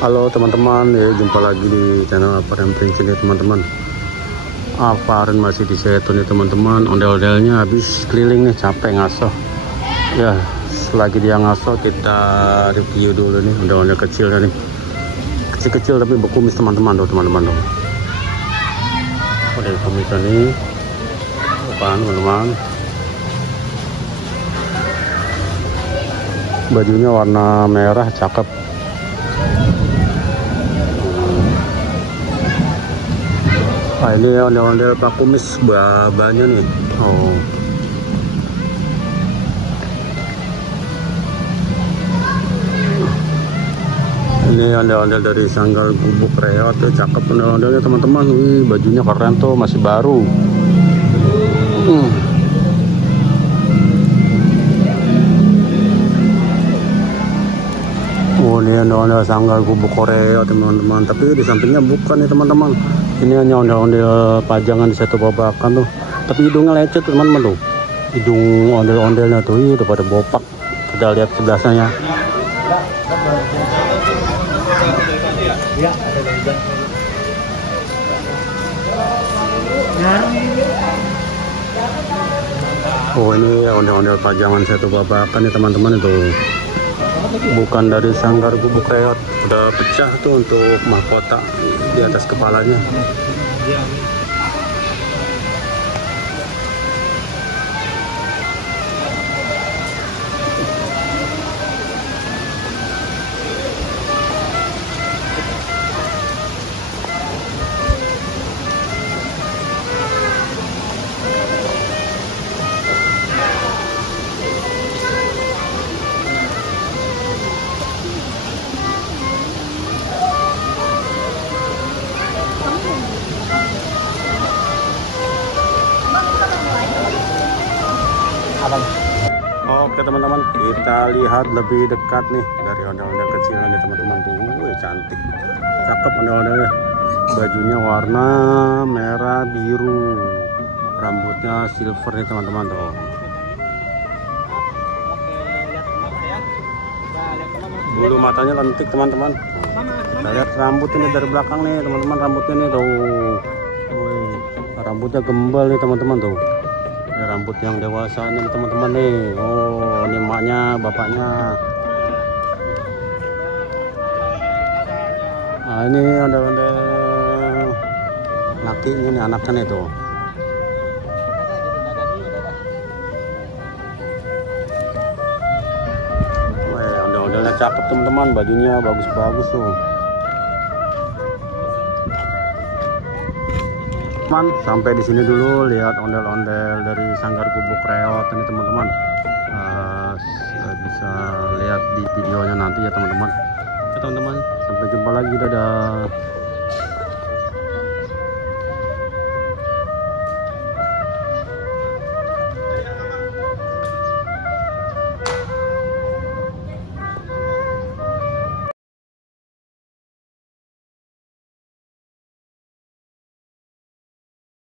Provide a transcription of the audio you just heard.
Halo teman-teman, ya jumpa lagi di channel Aparen Princin ya teman-teman. Aparen masih di Setu nih teman-teman. Ondel-ondelnya habis keliling nih, capek ngaso. Ya, selagi dia ngaso kita review dulu nih ondel-ondel kecilnya nih. Kecil-kecil tapi berkumis teman-teman tuh teman-teman tuh. Udah kumisnya nih. Bukan teman-teman. Bajunya warna merah, cakep. Nah, ini ondel-ondel Pak Kumis banyak nih. Oh. Ini ondel-ondel dari Sanggar Gubuk Reot, cakep ondel-ondelnya teman-teman. Wih, bajunya keren tuh, masih baru. Oh, ini ondel-ondel Sanggar Gubuk Reot teman-teman. Tapi di sampingnya bukan nih teman-teman. Ini hanya ondel-ondel pajangan di satu babakan tuh. Tapi hidungnya lecet teman-teman tuh. Hidung ondel-ondelnya tuh, udah pada bopak. Kita lihat sebelahnya. Oh, ini ondel-ondel pajangan satu babakan nih teman-teman itu. Bukan dari Sanggar Gubuk Reot, udah pecah tuh untuk mahkota di atas kepalanya. Oke teman-teman, kita lihat lebih dekat nih dari ondel-ondel kecil nih teman-teman tuh. Wih, cantik, cakep ondel-ondelnya. Bajunya warna merah biru, rambutnya silver nih teman-teman tuh. Bulu matanya lentik teman-teman. Kita lihat rambut ini dari belakang nih teman-teman, rambutnya nih tuh. Wih, rambutnya gembal nih teman-teman tuh. Rambut yang dewasa ini teman-teman nih. Oh, ini emaknya, bapaknya. Nah, ini ondel-ondel lakinya nih, anaknya itu. Wah, ondel-ondelnya cakep teman-teman, bajunya bagus-bagus tuh. Sampai di sini dulu lihat ondel-ondel dari Sanggar Gubuk Reot ini teman-teman. Bisa lihat di videonya nanti ya teman-teman. Oke teman-teman, sampai jumpa lagi, dadah.